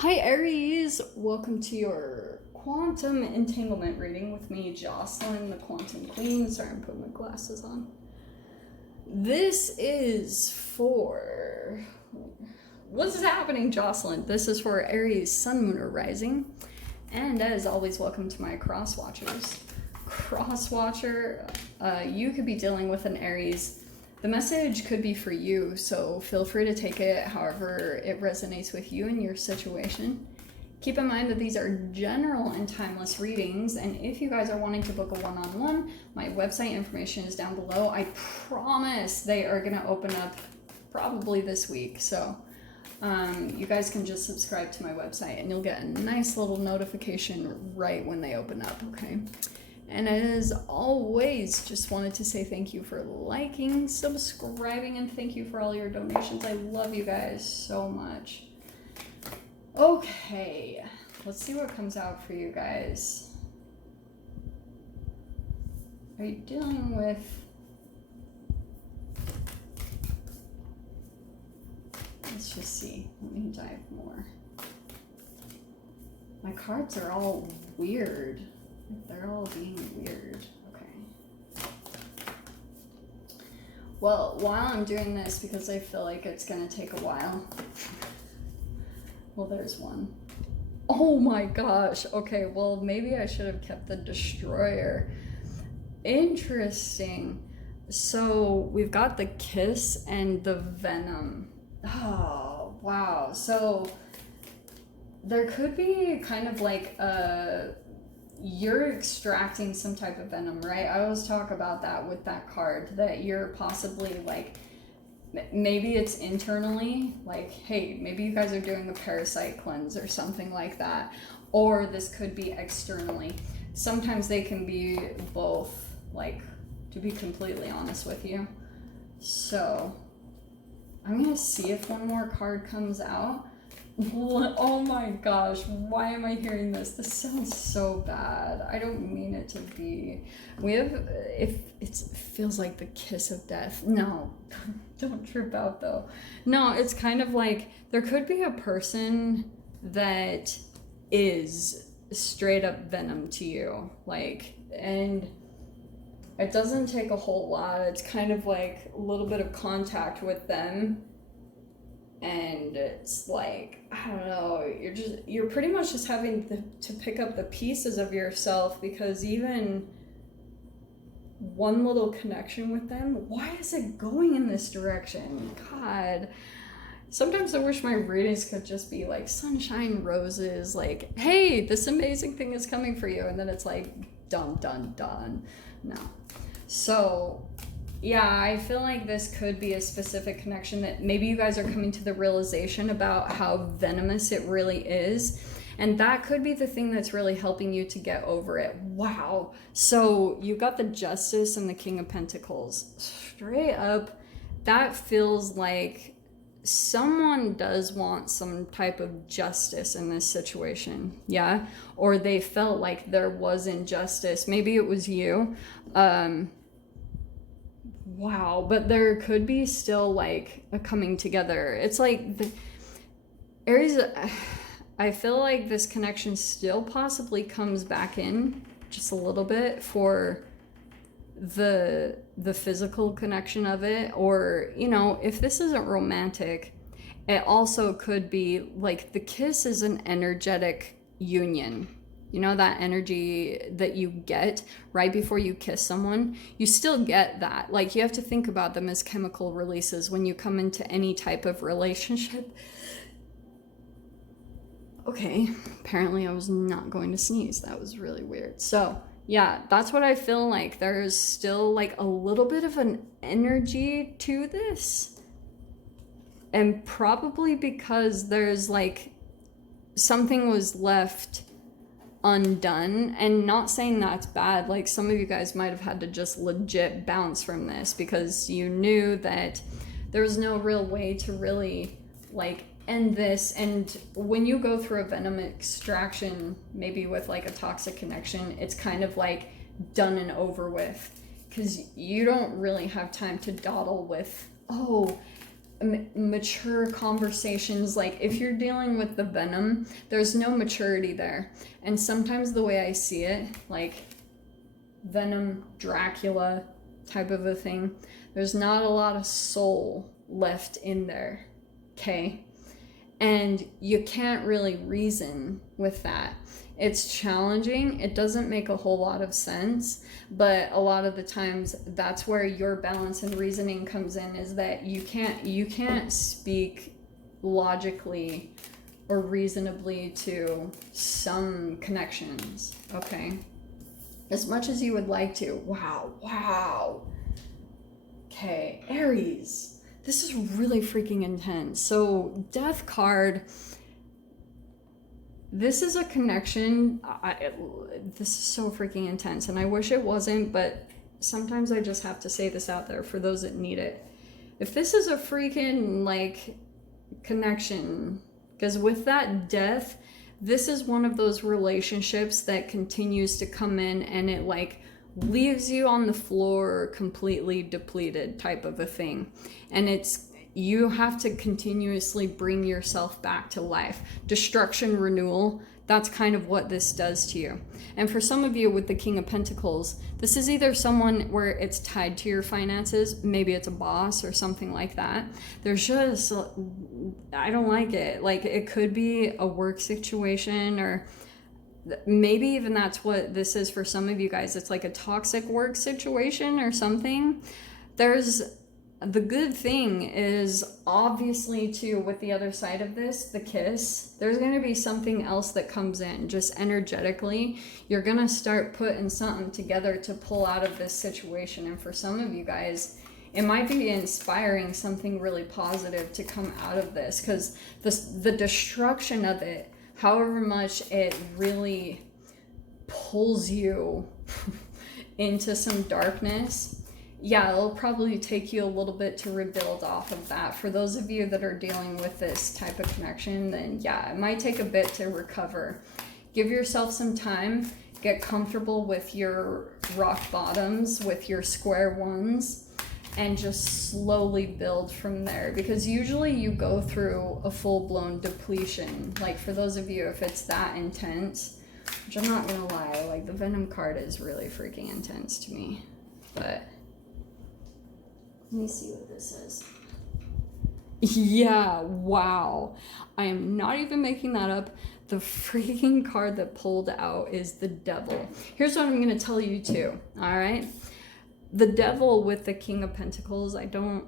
Hi Aries, welcome to your quantum entanglement reading with me, Jocelyn, the quantum queen. Sorry, I'm putting my glasses on. This is for... What's happening, Jocelyn? This is for Aries, Sun, Moon, or Rising. And as always, welcome to my cross watchers. Cross watcher, you could be dealing with an Aries. The message could be for you, so feel free to take it however it resonates with you and your situation. Keep in mind that these are general and timeless readings, and if you guys are wanting to book a one-on-one, my website information is down below. I promise they are going to open up probably this week, so you guys can just subscribe to my website and you'll get a nice little notification right when they open up, okay? And as always, just wanted to say thank you for liking, subscribing, and thank you for all your donations. I love you guys so much. Okay, let's see what comes out for you guys. Are you dealing with... Let's just see. Let me dive more. My cards are all weird. They're all being weird. Okay. Well, while I'm doing this, because I feel like it's gonna take a while. Well, there's one. Oh my gosh. Okay, well, maybe I should have kept the Destroyer. Interesting. So we've got the Kiss and the Venom. Oh, wow. So there could be kind of like a... You're extracting some type of venom, right? I always talk about that with that card, that you're possibly like, maybe it's internally, like, hey, maybe you guys are doing a parasite cleanse or something like that. Or this could be externally. Sometimes they can be both, like, to be completely honest with you. So, I'm gonna see if one more card comes out. Oh my gosh, why am I hearing this? This sounds so bad. I don't mean it to be. We have, if it feels like the kiss of death. No, don't trip out though. No, it's kind of like there could be a person that is straight up venom to you. Like, and it doesn't take a whole lot. It's kind of like a little bit of contact with them. And it's like, I don't know, you're pretty much just having to pick up the pieces of yourself, because even one little connection with them, why is it going in this direction? God, sometimes I wish my readings could just be like sunshine, roses, like, hey, this amazing thing is coming for you, and then it's like, dun, dun, dun. No. So... yeah, I feel like this could be a specific connection that maybe you guys are coming to the realization about how venomous it really is. And that could be the thing that's really helping you to get over it. Wow. So you got the Justice and the King of Pentacles. Straight up, that feels like someone does want some type of justice in this situation. Yeah? Or they felt like there was injustice. Maybe it was you. Wow, but there could be still like a coming together. It's like the Aries, I feel like this connection still possibly comes back in just a little bit for the physical connection of it. Or, you know, if this isn't romantic, it also could be like the kiss is an energetic union. You know, that energy that you get right before you kiss someone, you still get that. Like, you have to think about them as chemical releases when you come into any type of relationship. Okay, apparently I was not going to sneeze. That was really weird. So, yeah, that's what I feel like. There's still like a little bit of an energy to this. And probably because there's like something was left undone. And not saying that's bad, like some of you guys might have had to just legit bounce from this because you knew that there was no real way to really like end this. And when you go through a venom extraction, maybe with like a toxic connection, it's kind of like done and over with, because you don't really have time to dawdle with, oh, mature conversations. Like if you're dealing with the venom, there's no maturity there. And sometimes the way I see it, like Venom, Dracula type of a thing, there's not a lot of soul left in there, okay? And you can't really reason with that. It's challenging. It doesn't make a whole lot of sense, but a lot of the times that's where your balance and reasoning comes in, is that you can't speak logically or reasonably to some connections, okay? As much as you would like to. Wow. Okay, Aries. This is really freaking intense. So, Death card. This is a connection. This is so freaking intense, and I wish it wasn't, but sometimes I just have to say this out there for those that need it. If this is a freaking, like, connection, because with that death, this is one of those relationships that continues to come in and it, like, leaves you on the floor completely depleted type of a thing. And you have to continuously bring yourself back to life. Destruction, renewal, that's kind of what this does to you. And for some of you with the King of Pentacles, this is either someone where it's tied to your finances, maybe it's a boss or something like that. There's just, I don't like it. Like, it could be a work situation, or maybe even that's what this is for some of you guys. It's like a toxic work situation or something. The good thing is, obviously, too, with the other side of this, the kiss, there's going to be something else that comes in. Just energetically, you're going to start putting something together to pull out of this situation. And for some of you guys, it might be inspiring something really positive to come out of this, because the destruction of it, however much it really pulls you into some darkness, yeah, it'll probably take you a little bit to rebuild off of that. For those of you that are dealing with this type of connection, then yeah, it might take a bit to recover. Give yourself some time. Get comfortable with your rock bottoms, with your square ones, and just slowly build from there. Because usually you go through a full-blown depletion. Like, for those of you, if it's that intense, which I'm not gonna lie, like, the Venom card is really freaking intense to me. But let me see what this is. Yeah, wow. I am not even making that up. The freaking card that pulled out is the Devil. Here's what I'm going to tell you too, all right? The Devil with the King of Pentacles, I don't...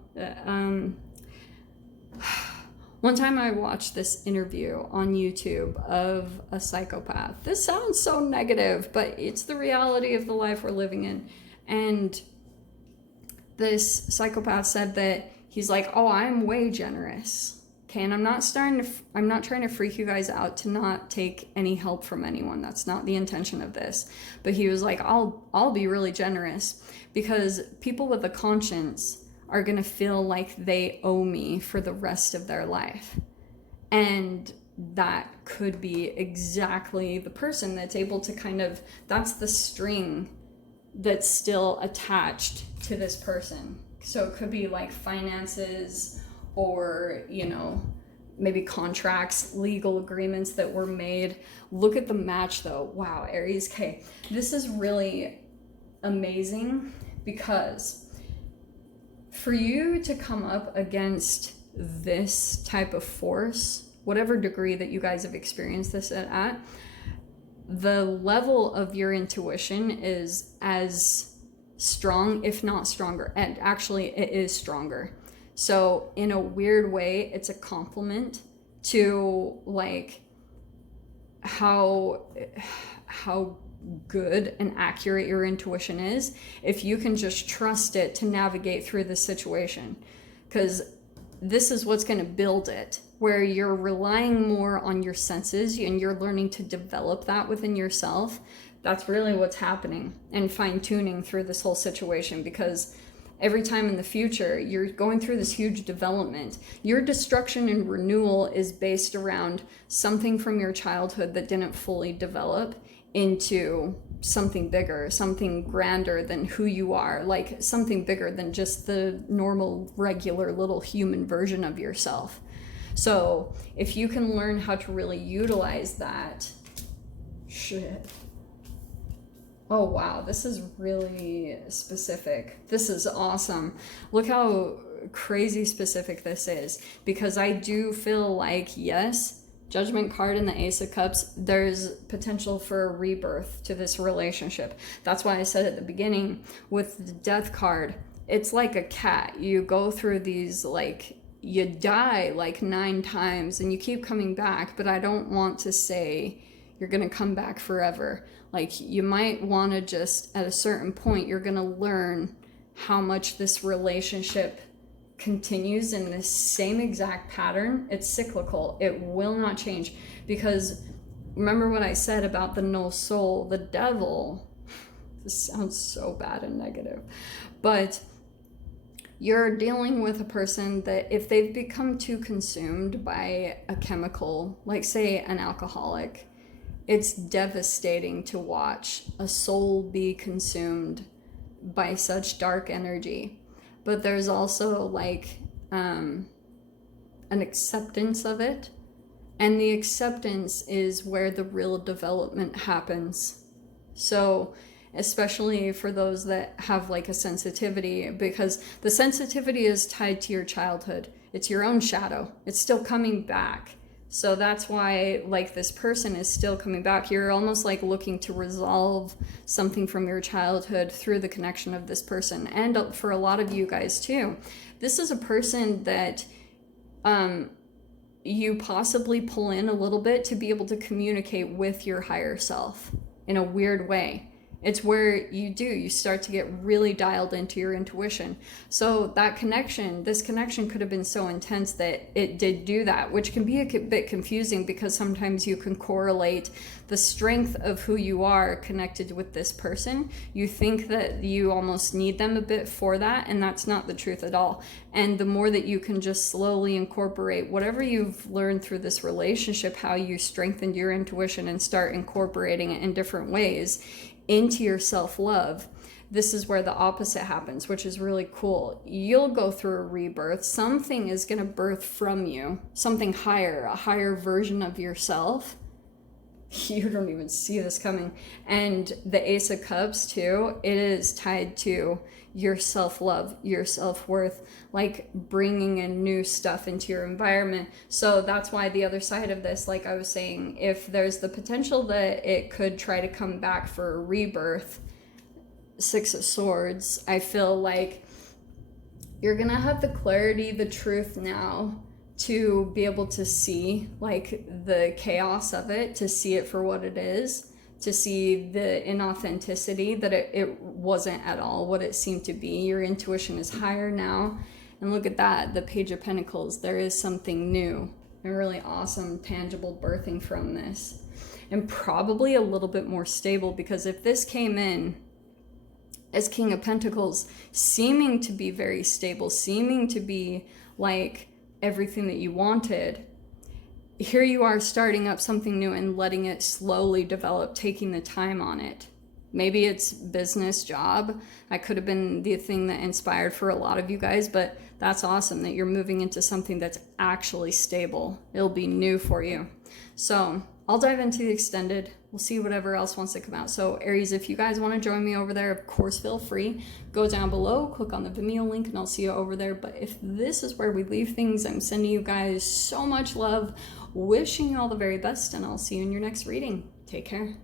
One time I watched this interview on YouTube of a psychopath. This sounds so negative, but it's the reality of the life we're living in. And this psychopath said that he's like, oh, I'm way generous. Okay, and I'm not trying to freak you guys out to not take any help from anyone. That's not the intention of this. But he was like, I'll be really generous, because people with a conscience are gonna feel like they owe me for the rest of their life. And that could be exactly the person that's able to kind of, that's the string that's still attached to this person. So it could be like finances, or, you know, maybe contracts, legal agreements that were made. Look at the match though. Wow, Aries. Okay, this is really amazing, because for you to come up against this type of force, whatever degree that you guys have experienced this at, the level of your intuition is as strong, if not stronger. And actually, it is stronger. So in a weird way, it's a compliment to, like, how good and accurate your intuition is, if you can just trust it to navigate through the situation. Because this is what's going to build it, where you're relying more on your senses and you're learning to develop that within yourself. That's really what's happening, and fine-tuning through this whole situation, because every time in the future you're going through this huge development. Your destruction and renewal is based around something from your childhood that didn't fully develop into something bigger, something grander than who you are, like something bigger than just the normal, regular little human version of yourself. So if you can learn how to really utilize that, shit. Oh wow, this is really specific. This is awesome. Look how crazy specific this is, because I do feel like, yes, Judgment card and the Ace of Cups, there's potential for a rebirth to this relationship. That's why I said at the beginning with the Death card, it's like a cat. You go through these, like, you die like 9 times and you keep coming back, but I don't want to say you're going to come back forever. Like, you might want to just, at a certain point, you're going to learn how much this relationship continues in this same exact pattern. It's cyclical. It will not change, because remember what I said about the no soul, the devil. This sounds so bad and negative, but you're dealing with a person that if they've become too consumed by a chemical, like say an alcoholic, it's devastating to watch a soul be consumed by such dark energy. But there's also like an acceptance of it. And the acceptance is where the real development happens. So especially for those that have like a sensitivity, because the sensitivity is tied to your childhood. It's your own shadow. It's still coming back. So that's why, like, this person is still coming back. You're almost like looking to resolve something from your childhood through the connection of this person. And for a lot of you guys too, this is a person that you possibly pull in a little bit to be able to communicate with your higher self in a weird way. It's where you start to get really dialed into your intuition. So that connection, this connection could have been so intense that it did do that, which can be a bit confusing, because sometimes you can correlate the strength of who you are connected with this person. You think that you almost need them a bit for that, and that's not the truth at all. And the more that you can just slowly incorporate whatever you've learned through this relationship, how you strengthened your intuition and start incorporating it in different ways into your self-love, this is where the opposite happens, which is really cool. You'll go through a rebirth. Something is going to birth from you, something higher, a higher version of yourself. You don't even see this coming. And the Ace of Cups too, it is tied to your self-love, your self-worth, like bringing in new stuff into your environment. So that's why the other side of this, like I was saying, if there's the potential that it could try to come back for a rebirth, 6 of Swords, I feel like you're gonna have the clarity, the truth now, to be able to see like the chaos of it, to see it for what it is, to see the inauthenticity, that it wasn't at all what it seemed to be. Your intuition is higher now. And look at that, the Page of Pentacles. There is something new and really awesome, tangible birthing from this. And probably a little bit more stable, because if this came in as King of Pentacles, seeming to be very stable, seeming to be like everything that you wanted, here you are starting up something new and letting it slowly develop, taking the time on it. Maybe it's business, job. That could have been the thing that inspired for a lot of you guys, but that's awesome that you're moving into something that's actually stable. It'll be new for you. So I'll dive into the extended. We'll see whatever else wants to come out. So Aries, if you guys want to join me over there, of course, feel free. Go down below, click on the Vimeo link, and I'll see you over there. But if this is where we leave things, I'm sending you guys so much love, wishing you all the very best, and I'll see you in your next reading. Take care.